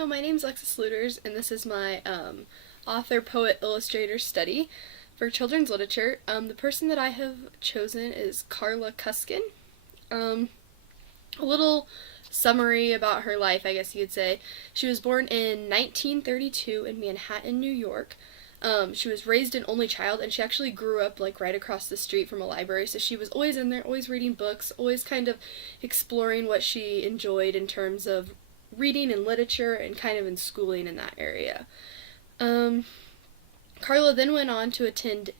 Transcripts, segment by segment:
Hello, my name is Lexus Looters, and this is my author, poet, illustrator study for children's literature. The person that I have chosen is Carla Cuskin. A little summary about her life, I guess you could say. She was born in 1932 in Manhattan, New York. She was raised an only child, and she actually grew up like right across the street from a library, so she was always in there, always reading books, always kind of exploring what she enjoyed in terms of reading and literature and kind of in schooling in that area. Carla then went on to attend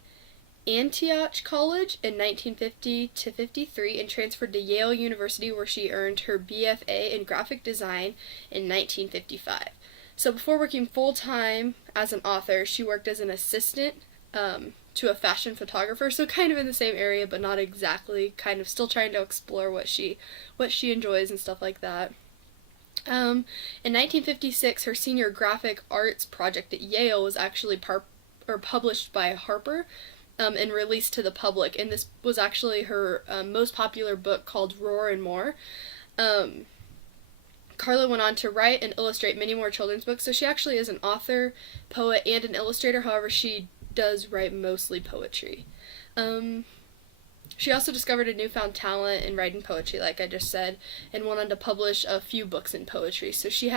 Antioch College in 1950 to 53 and transferred to Yale University, where she earned her BFA in graphic design in 1955. So before working full-time as an author, she worked as an assistant to a fashion photographer, so kind of in the same area, but not exactly, kind of still trying to explore what she enjoys and stuff like that. In 1956, her senior graphic arts project at Yale was actually published by Harper and released to the public, and this was actually her most popular book, called Roar and More. Carla went on to write and illustrate many more children's books, so she actually is an author, poet, and an illustrator. However, she does write mostly poetry. She also discovered a newfound talent in writing poetry, like I just said, and went on to publish a few books in poetry. So she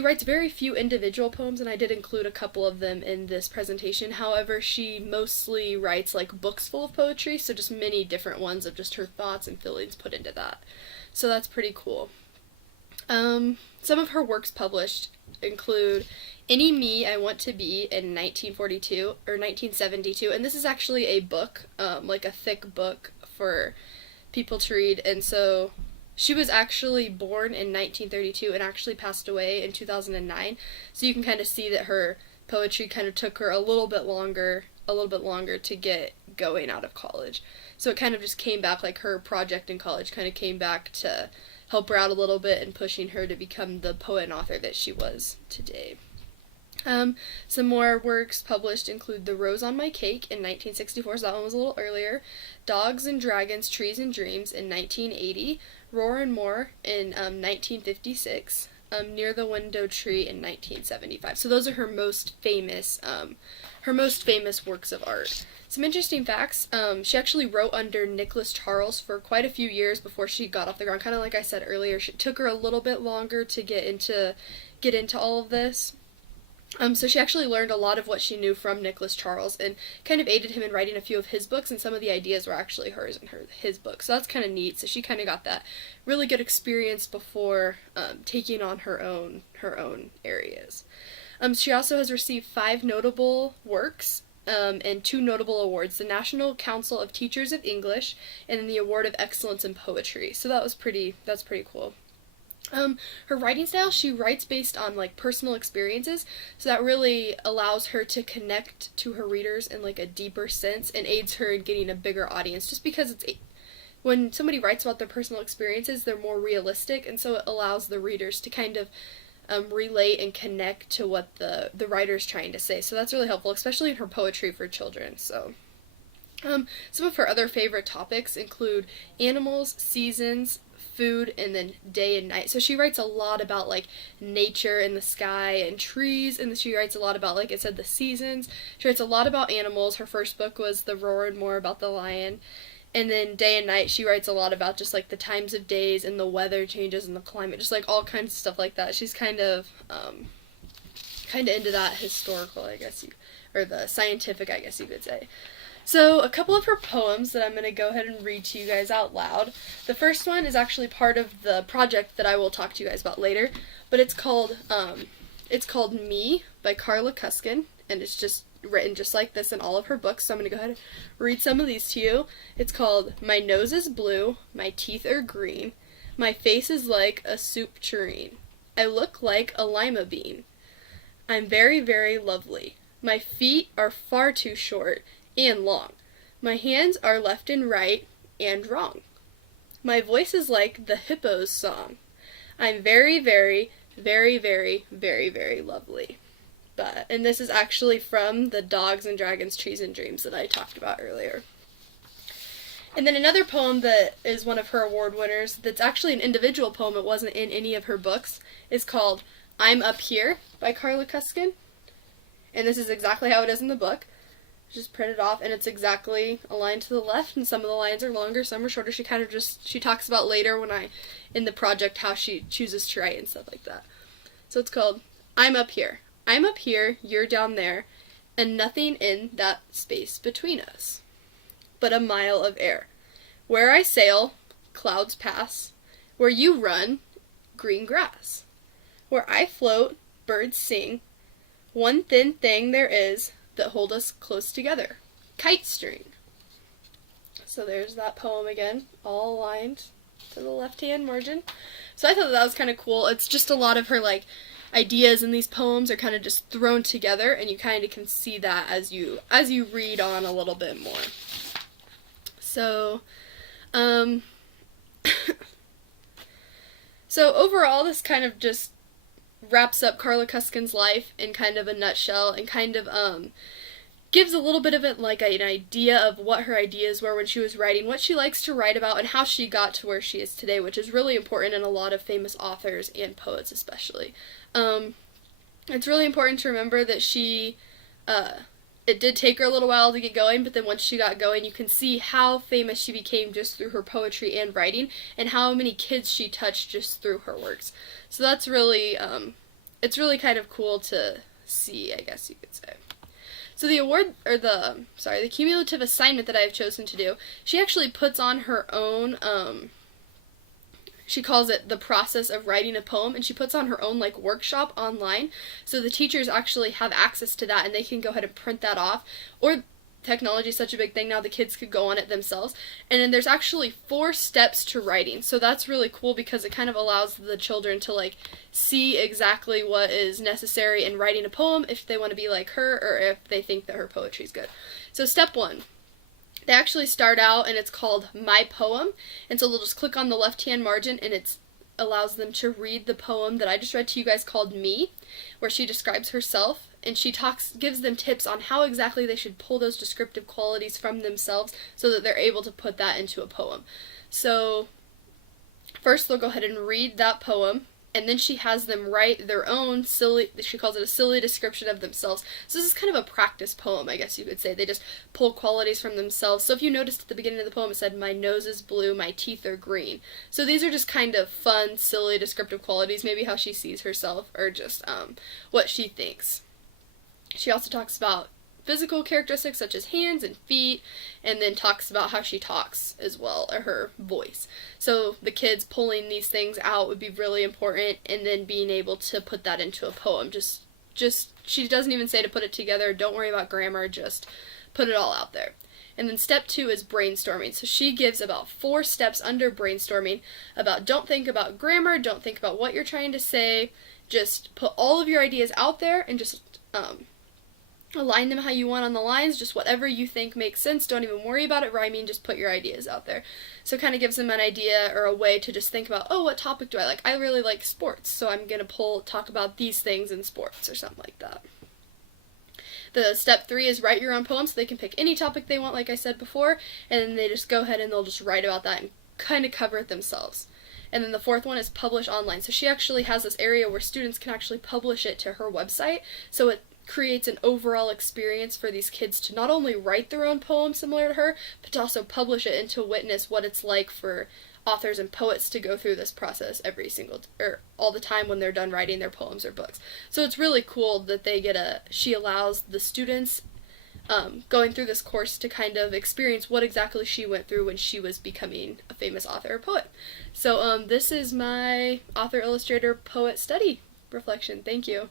writes very few individual poems, and I did include a couple of them in this presentation. However, she mostly writes like books full of poetry, so just many different ones of just her thoughts and feelings put into that. So that's pretty cool. Some of her works published include Any Me I Want to Be in 1942 or 1972, and this is actually a book, like a thick book for people to read. And so she was actually born in 1932 and actually passed away in 2009, so you can kind of see that her poetry kind of took her a little bit longer to get going out of college. So it kind of just came back, like her project in college kind of came back to help her out a little bit and pushing her to become the poet and author that she was today. Some more works published include The Rose on My Cake in 1964, so that one was a little earlier, Dogs and Dragons, Trees and Dreams in 1980, Roar and More in 1956, Near the Window Tree in 1975. So those are her most famous works of art. Some interesting facts, she actually wrote under Nicholas Charles for quite a few years before she got off the ground. Kind of like I said earlier, it took her a little bit longer to get into all of this. So she actually learned a lot of what she knew from Nicholas Charles and kind of aided him in writing a few of his books, and some of the ideas were actually hers in his book. So that's kind of neat. So she kind of got that really good experience before taking on her own areas. She also has received 5 notable works and 2 notable awards, the National Council of Teachers of English and then the Award of Excellence in Poetry. So that's pretty cool. Her writing style, she writes based on like personal experiences, so that really allows her to connect to her readers in like a deeper sense and aids her in getting a bigger audience, just because when somebody writes about their personal experiences, they're more realistic, and so it allows the readers to kind of relate and connect to what the writer's trying to say. So that's really helpful, especially in her poetry for children. So some of her other favorite topics include animals, seasons, food, and then day and night. So she writes a lot about like nature and the sky and trees, and she writes a lot about, like I said, the seasons. She writes a lot about animals. Her first book was The Roar and More, about the lion. And then day and night, she writes a lot about just like the times of days and the weather changes and the climate, just like all kinds of stuff like that. She's kind of into that historical, or the scientific, I guess you could say. So a couple of her poems that I'm going to go ahead and read to you guys out loud. The first one is actually part of the project that I will talk to you guys about later, but it's called Me by Carla Cuskin, and it's just written just like this in all of her books, so I'm going to go ahead and read some of these to you. It's called My Nose is Blue, My Teeth are Green, My Face is like a soup tureen, I look like a lima bean, I'm very, very lovely, My feet are far too short and long, My hands are left and right and wrong, My voice is like the hippo's song, I'm very, very, very, very, very, very lovely. And this is actually from the Dogs and Dragons, Trees and Dreams that I talked about earlier. And then another poem that is one of her award winners, that's actually an individual poem, it wasn't in any of her books, is called I'm Up Here by Carla Cuskin. And this is exactly how it is in the book. Just print it off, and it's exactly aligned to the left, and some of the lines are longer, some are shorter. She talks about later in the project, how she chooses to write and stuff like that. So it's called I'm Up Here. I'm up here, you're down there, and nothing in that space between us but a mile of air. Where I sail, clouds pass. Where you run, green grass. Where I float, birds sing. One thin thing there is that hold us close together. Kite string. So there's that poem again, all aligned to the left-hand margin. So I thought that was kind of cool. It's just a lot of her ideas in these poems are kind of just thrown together, and you kind of can see that as you read on a little bit more. So, so overall, this kind of just wraps up Carla Cuskin's life in kind of a nutshell, and kind of gives a little bit of it an idea of what her ideas were when she was writing, what she likes to write about, and how she got to where she is today, which is really important in a lot of famous authors and poets especially. It's really important to remember that it did take her a little while to get going, but then once she got going, you can see how famous she became just through her poetry and writing, and how many kids she touched just through her works. So that's really, it's really kind of cool to see, I guess you could say. So the cumulative assignment that I have chosen to do, she actually puts on her own, she calls it the process of writing a poem, and she puts on her own workshop online, so the teachers actually have access to that, and they can go ahead and print that off, or technology is such a big thing now, the kids could go on it themselves. And then there's actually 4 steps to writing, so that's really cool because it kind of allows the children to see exactly what is necessary in writing a poem, if they want to be like her or if they think that her poetry is good. So step 1, they actually start out, and it's called My Poem, and so they'll just click on the left-hand margin, and it allows them to read the poem that I just read to you guys called Me, where she describes herself, and she gives them tips on how exactly they should pull those descriptive qualities from themselves so that they're able to put that into a poem. So first they'll go ahead and read that poem, and then she has them write their own she calls it a silly description of themselves. So this is kind of a practice poem, I guess you could say. They just pull qualities from themselves. So if you noticed at the beginning of the poem, it said, my nose is blue, my teeth are green. So these are just kind of fun, silly, descriptive qualities, maybe how she sees herself, or just what she thinks. She also talks about physical characteristics such as hands and feet, and then talks about how she talks as well, or her voice. So the kids pulling these things out would be really important, and then being able to put that into a poem. Just she doesn't even say to put it together, don't worry about grammar, just put it all out there. And then step 2 is brainstorming. So she gives about 4 steps under brainstorming about don't think about grammar, don't think about what you're trying to say, just put all of your ideas out there and just align them how you want on the lines, just whatever you think makes sense. Don't even worry about it rhyming, just put your ideas out there. So it kind of gives them an idea or a way to just think about, oh, what topic do I like? I really like sports, so I'm going to talk about these things in sports or something like that. The step 3 is write your own poem, so they can pick any topic they want, like I said before, and then they just go ahead and they'll just write about that and kind of cover it themselves. And then the 4th one is publish online. So she actually has this area where students can actually publish it to her website, so it creates an overall experience for these kids to not only write their own poem similar to her, but to also publish it and to witness what it's like for authors and poets to go through this process all the time when they're done writing their poems or books. So it's really cool that she allows the students going through this course to kind of experience what exactly she went through when she was becoming a famous author or poet. So this is my author, illustrator, poet study reflection. Thank you.